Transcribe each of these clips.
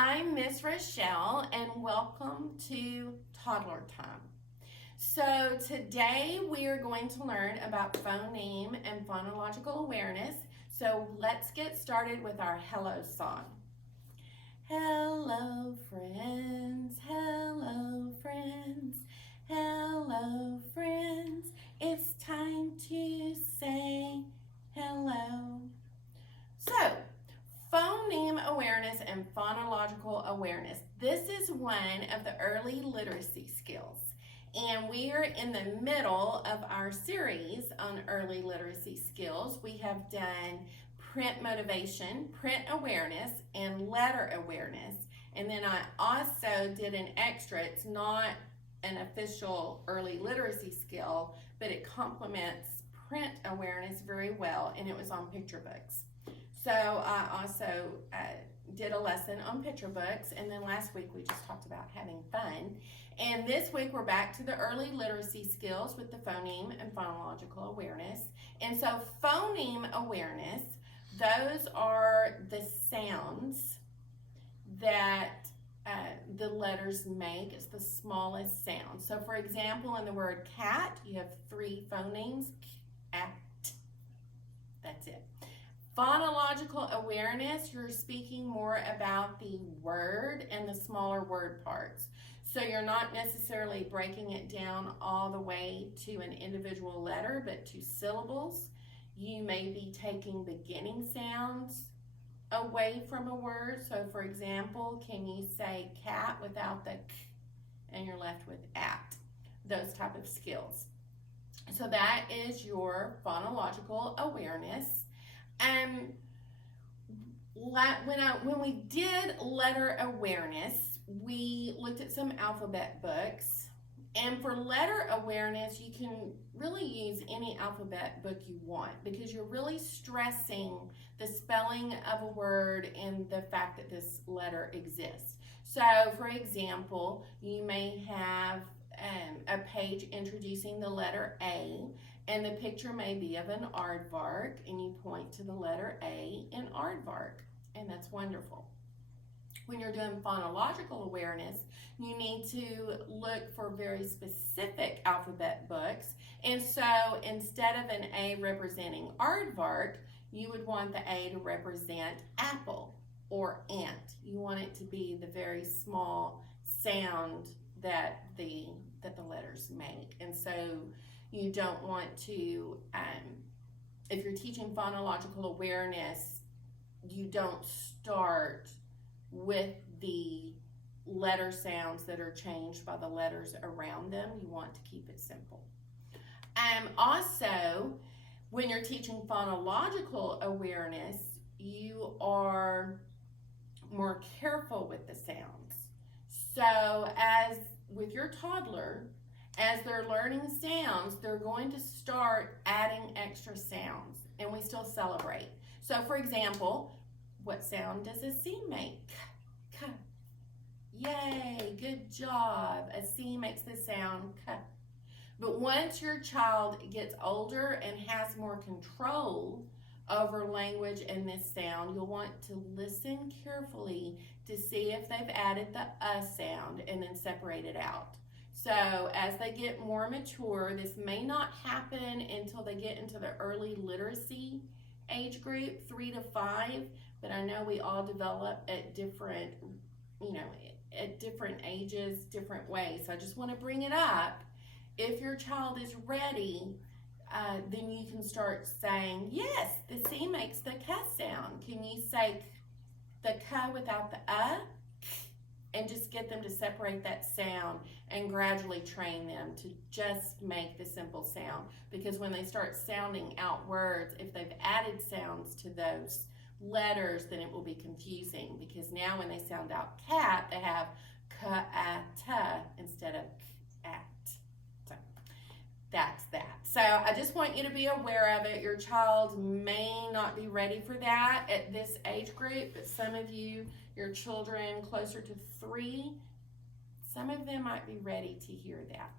I'm Miss Rochelle, and welcome to Toddler Time. So, today we are going to learn about phoneme and phonological awareness. So, let's get started with our hello song. Hello, friends, hello, friends, hello, friends. It's time to say hello. So, phoneme awareness and phonological awareness. This is one of the early literacy skills. And we are in the middle of our series on early literacy skills. We have done print motivation, print awareness, and letter awareness. And then I also did an extra. It's not an official early literacy skill, but it complements print awareness very well, and it was on picture books. So I also did a lesson on picture books, and then last week we just talked about having fun. And this week we're back to the early literacy skills with the phoneme and phonological awareness. And so phoneme awareness, those are the sounds that the letters make. It's the smallest sound. So for example, in the word cat, you have 3 phonemes, cat. That's it. Phonological awareness, you're speaking more about the word and the smaller word parts. So you're not necessarily breaking it down all the way to an individual letter, but to syllables. You may be taking beginning sounds away from a word. So for example, can you say cat without the k, and you're left with at? Those type of skills. So that is your phonological awareness. When we did letter awareness, we looked at some alphabet books. And for letter awareness, you can really use any alphabet book you want because you're really stressing the spelling of a word and the fact that this letter exists. So, for example, you may have a page introducing the letter A, and the picture may be of an aardvark, and you point to the letter A in aardvark, and that's wonderful. When you're doing phonological awareness, you need to look for very specific alphabet books, and so instead of an A representing aardvark, you would want the A to represent apple or ant. You want it to be the very small sound that the letters make. And so you don't want to, if you're teaching phonological awareness, you don't start with the letter sounds that are changed by the letters around them. You want to keep it simple. Also, when you're teaching phonological awareness, you are more careful with the sounds. So as with your toddler, as they're learning sounds, they're going to start adding extra sounds, and we still celebrate. So for example, what sound does a C make? K. Yay, good job. A C makes the sound K. But once your child gets older and has more control over language and this sound, you'll want to listen carefully to see if they've added the sound and then separate it out. So as they get more mature, this may not happen until they get into the early literacy age group, 3 to 5, but I know we all develop at different, at different ages, different ways. So I just want to bring it up. If your child is ready, then you can start saying, yes, the C makes the K sound. Can you say the K without the and just get them to separate that sound and gradually train them to just make the simple sound. Because when they start sounding out words, if they've added sounds to those letters, then it will be confusing, because now when they sound out cat, they have k-a-t instead of k-at. So that's that. So I just want you to be aware of it. Your child may not be ready for that at this age group, but some of you, your children closer to 3, some of them might be ready to hear that.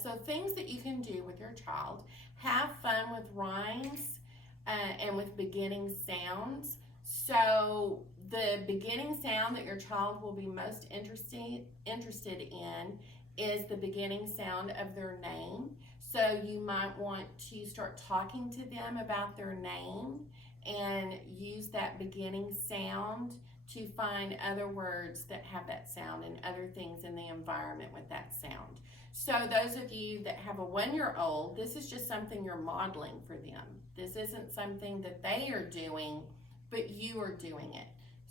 So things that you can do with your child: have fun with rhymes and with beginning sounds. So the beginning sound that your child will be most interested in is the beginning sound of their name. So you might want to start talking to them about their name and use that beginning sound to find other words that have that sound and other things in the environment with that sound. So those of you that have a 1-year-old, this is just something you're modeling for them. This isn't something that they are doing, but you are doing it.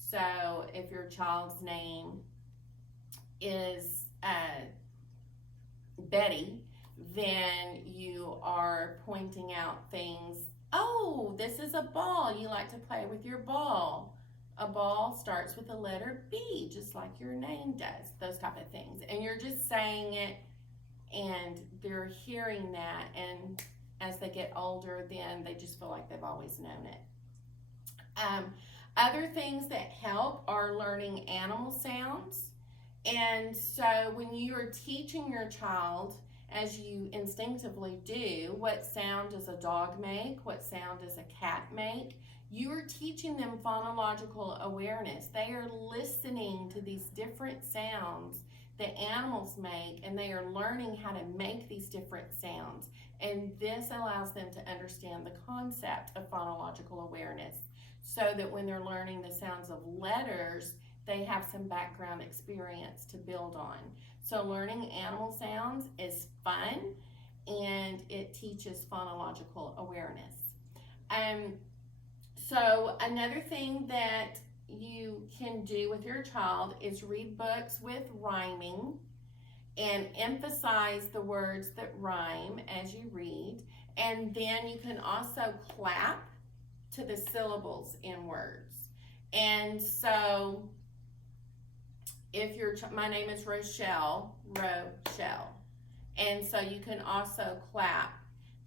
So if your child's name is Betty, then you are pointing out things. Oh, this is a ball. You like to play with your ball. A ball starts with the letter B, just like your name does, those type of things. And you're just saying it, and they're hearing that, and as they get older, then they just feel like they've always known it. Other things that help are learning animal sounds. And so when you are teaching your child, as you instinctively do, what sound does a dog make, what sound does a cat make, you are teaching them phonological awareness. They are listening to these different sounds that animals make, and they are learning how to make these different sounds. And this allows them to understand the concept of phonological awareness, so that when they're learning the sounds of letters, they have some background experience to build on. So learning animal sounds is fun, and it teaches phonological awareness. So another thing that you can do with your child is read books with rhyming and emphasize the words that rhyme as you read. And then you can also clap to the syllables in words. And so if my name is Rochelle, and so you can also clap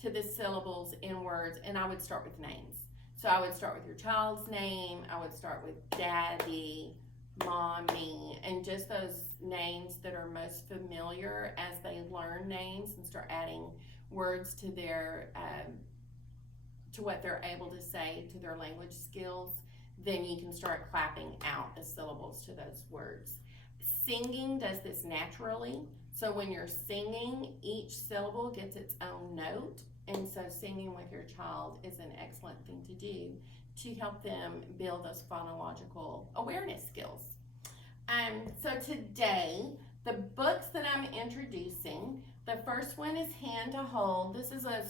to the syllables in words, and I would start with names. So I would start with your child's name, I would start with daddy, mommy, and just those names that are most familiar as they learn names and start adding words to their to what they're able to say, to their language skills. Then you can start clapping out the syllables to those words. Singing does this naturally. So when you're singing, each syllable gets its own note. And so singing with your child is an excellent thing to do to help them build those phonological awareness skills. So today, the books that I'm introducing, the first one is Hand to Hold. This is a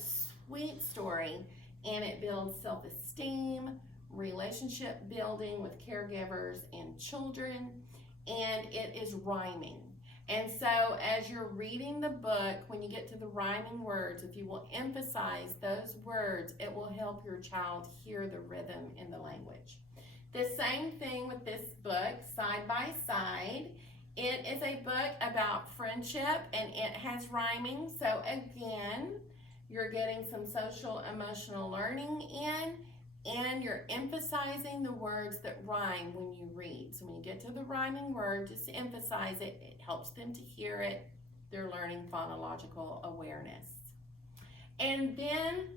sweet story, and it builds self-esteem, relationship building with caregivers and children, and it is rhyming. And so as you're reading the book, when you get to the rhyming words, if you will emphasize those words, it will help your child hear the rhythm in the language. The same thing with this book, Side by Side. It is a book about friendship, and it has rhyming. So again, you're getting some social emotional learning in, and you're emphasizing the words that rhyme when you read. So when you get to the rhyming word, just emphasize it. It helps them to hear it. They're learning phonological awareness. And then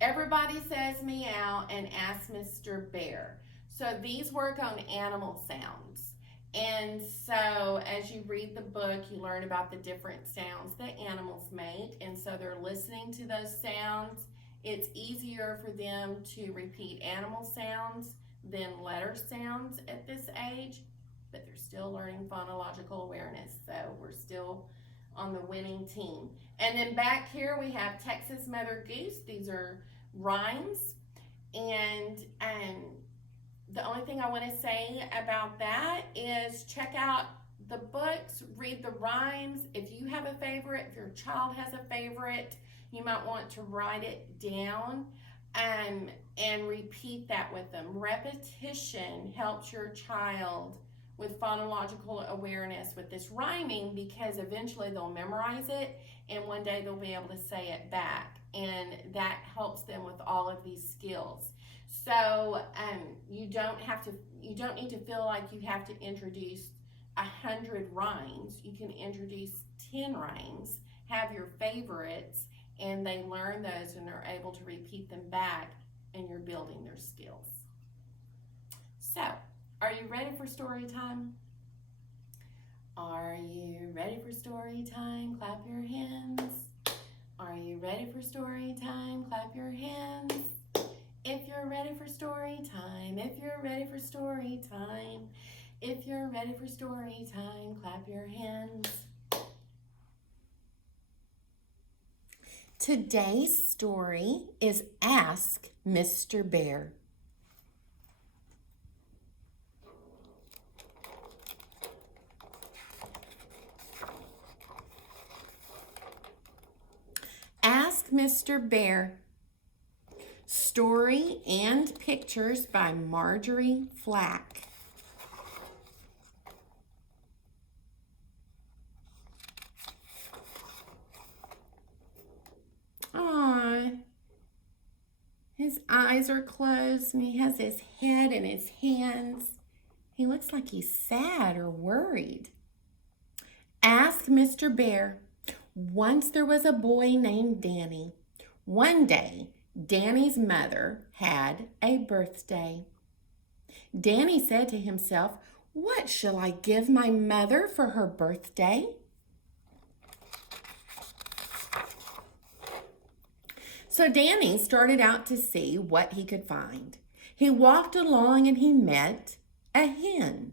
everybody says meow and ask Mr. Bear. So these work on animal sounds. And so as you read the book, you learn about the different sounds that animals make. And so they're listening to those sounds. It's easier for them to repeat animal sounds than letter sounds at this age, but they're still learning phonological awareness. So we're still on the winning team. And then back here we have Texas Mother Goose. These are rhymes. And the only thing I want to say about that is check out the books, read the rhymes. If you have a favorite, if your child has a favorite, you might want to write it down and repeat that with them. Repetition helps your child with phonological awareness with this rhyming, because eventually they'll memorize it and one day they'll be able to say it back, and that helps them with all of these skills. So you don't need to feel like you have to introduce 100 rhymes. You can introduce 10 rhymes, have your favorites, and they learn those and are able to repeat them back, and you're building their skills. So, are you ready for story time? Are you ready for story time? Clap your hands. Are you ready for story time? Clap your hands. If you're ready for story time, if you're ready for story time, if you're ready for story time, clap your hands. Today's story is Ask Mr. Bear. Ask Mr. Bear. Story and pictures by Marjorie Flack. Aw, his eyes are closed and he has his head in his hands. He looks like he's sad or worried. Ask Mr. Bear. Once there was a boy named Danny. One day, Danny's mother had a birthday. Danny said to himself, "What shall I give my mother for her birthday?" So Danny started out to see what he could find. He walked along and he met a hen.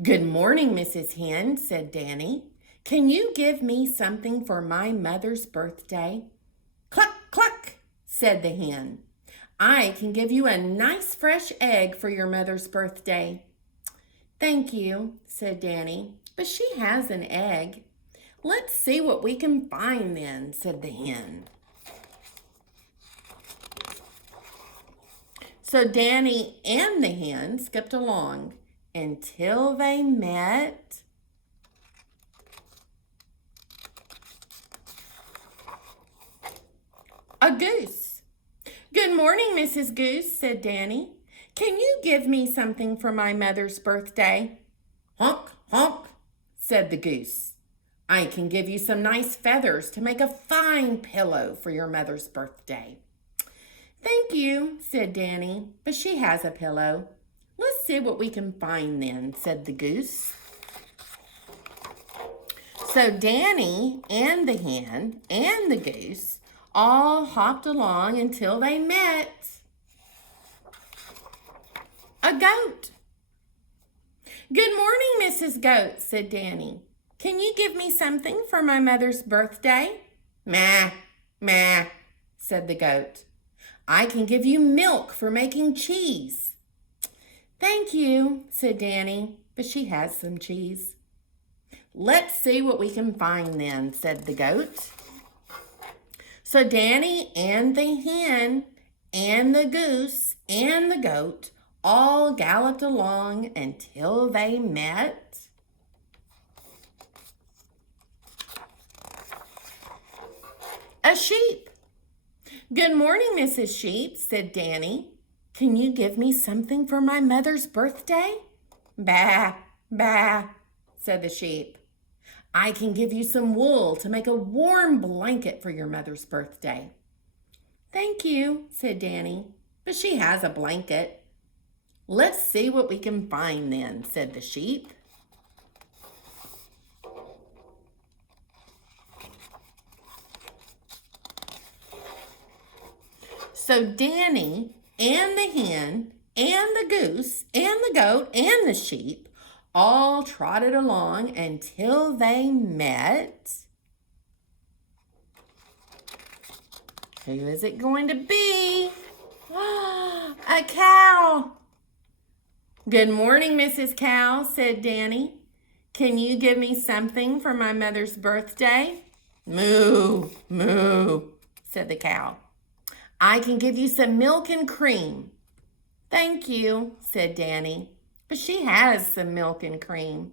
"Good morning, Mrs. Hen," said Danny. "Can you give me something for my mother's birthday?" "Cluck, cluck," said the hen. "I can give you a nice fresh egg for your mother's birthday." "Thank you," said Danny, "but she has an egg." "Let's see what we can find then," said the hen. So Danny and the hen skipped along until they met a goose. "Good morning, Mrs. Goose," said Danny. "Can you give me something for my mother's birthday?" "Honk, honk," said the goose. "I can give you some nice feathers to make a fine pillow for your mother's birthday." "Thank you," said Danny, "but she has a pillow." "Let's see what we can find then," said the goose. So Danny and the hen and the goose all hopped along until they met a goat. "Good morning, Mrs. Goat," said Danny. "Can you give me something for my mother's birthday?" "Meh, meh," said the goat. "I can give you milk for making cheese." "Thank you," said Danny, "but she has some cheese." "Let's see what we can find then," said the goat. So Danny and the hen and the goose and the goat all galloped along until they met a sheep. "Good morning, Mrs. Sheep," said Danny. "Can you give me something for my mother's birthday?" "Bah, bah," said the sheep. "I can give you some wool to make a warm blanket for your mother's birthday." "Thank you," said Danny, "but she has a blanket." "Let's see what we can find then," said the sheep. So Danny and the hen and the goose and the goat and the sheep all trotted along until they met. Who is it going to be? A cow. "Good morning, Mrs. Cow," said Danny. "Can you give me something for my mother's birthday?" "Moo, moo," said the cow. "I can give you some milk and cream." "Thank you," said Danny, "but she has some milk and cream."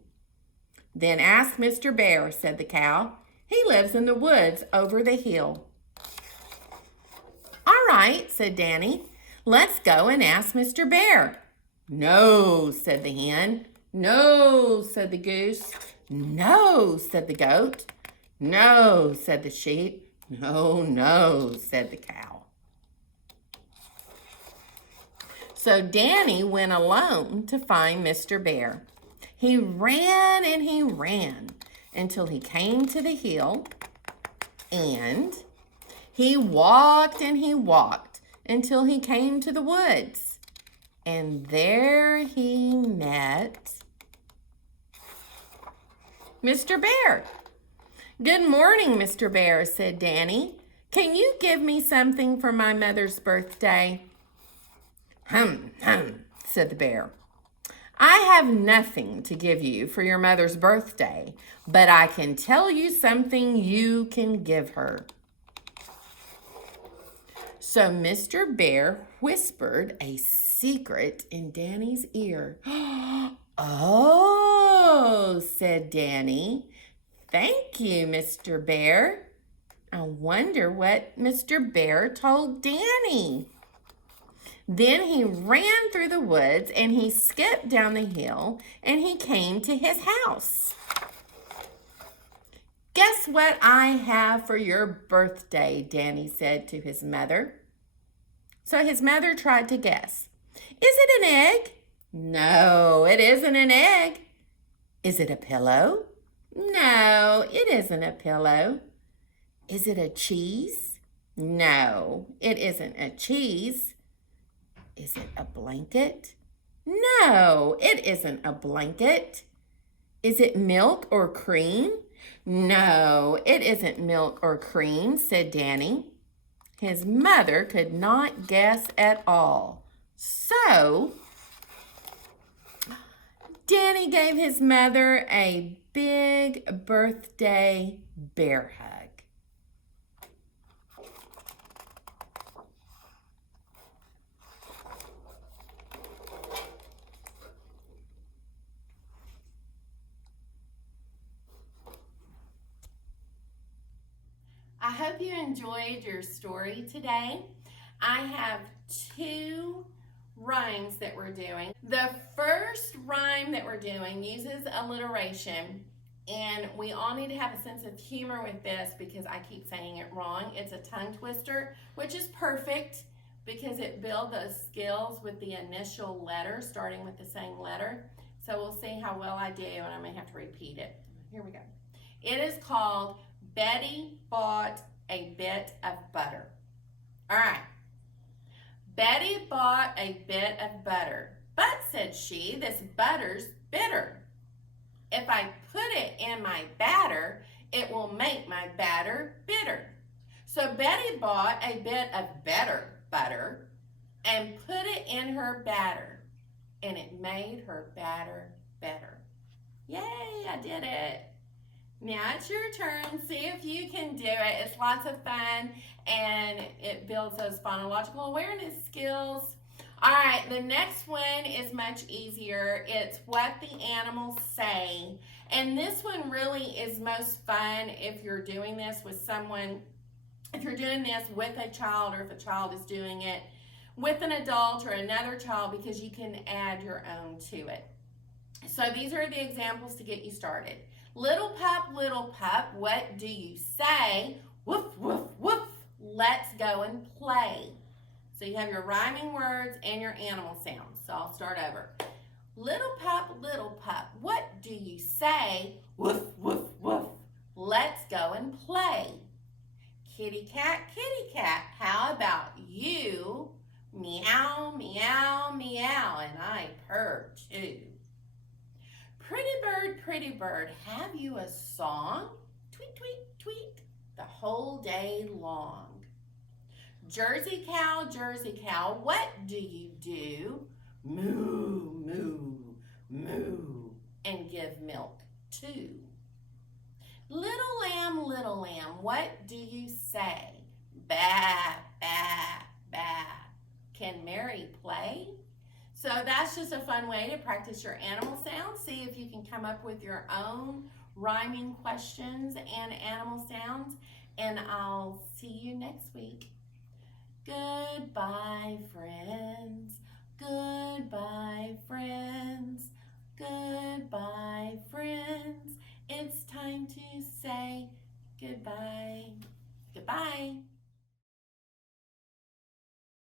"Then ask Mr. Bear," said the cow. "He lives in the woods over the hill." "All right," said Danny. "Let's go and ask Mr. Bear." "No," said the hen. "No," said the goose. "No," said the goat. "No," said the sheep. "No, no," said the cow. So Danny went alone to find Mr. Bear. He ran and he ran until he came to the hill, and he walked and he walked until he came to the woods. And there he met Mr. Bear. "Good morning, Mr. Bear," said Danny. "Can you give me something for my mother's birthday?" "Hum, hum," said the bear. "I have nothing to give you for your mother's birthday, but I can tell you something you can give her." So Mr. Bear whispered a secret in Danny's ear. "Oh," said Danny. "Thank you, Mr. Bear. I wonder what Mr. Bear told Danny." Then he ran through the woods and he skipped down the hill and he came to his house. "Guess what I have for your birthday," Danny said to his mother. So his mother tried to guess. "Is it an egg?" "No, it isn't an egg." "Is it a pillow?" "No, it isn't a pillow." "Is it a cheese?" "No, it isn't a cheese." "Is it a blanket?" "No, it isn't a blanket." "Is it milk or cream?" "No, it isn't milk or cream," said Danny. His mother could not guess at all. So Danny gave his mother a big birthday bear hug. I hope you enjoyed your story today. I have two rhymes that we're doing. The first rhyme that we're doing uses alliteration, and we all need to have a sense of humor with this because I keep saying it wrong. It's a tongue twister, which is perfect because it builds those skills with the initial letter, starting with the same letter. So we'll see how well I do, and I may have to repeat it. Here we go. It is called Betty Bought a Bit of Butter. All right. Betty bought a bit of butter, but, said she, this butter's bitter. If I put it in my batter, it will make my batter bitter. So Betty bought a bit of better butter and put it in her batter, and it made her batter better. Yay, I did it. Now it's your turn. See if you can do it. It's lots of fun and it builds those phonological awareness skills. All right, the next one is much easier. It's what the animals say. And this one really is most fun if you're doing this with someone, if you're doing this with a child, or if a child is doing it with an adult or another child, because you can add your own to it. So these are the examples to get you started. Little pup, what do you say? Woof, woof, woof, let's go and play. So you have your rhyming words and your animal sounds. So I'll start over. Little pup, what do you say? Woof, woof, woof, let's go and play. Kitty cat, how about you? Meow, meow, meow, and I purr too. Pretty bird, have you a song? Tweet, tweet, tweet, the whole day long. Jersey cow, what do you do? Moo, moo, moo, and give milk too. Little lamb, what do you say? Baa, baa, baa. Can Mary play? So that's just a fun way to practice your animal sounds. See if you can come up with your own rhyming questions and animal sounds. And I'll see you next week. Goodbye, friends. Goodbye, friends. Goodbye, friends. It's time to say goodbye. Goodbye.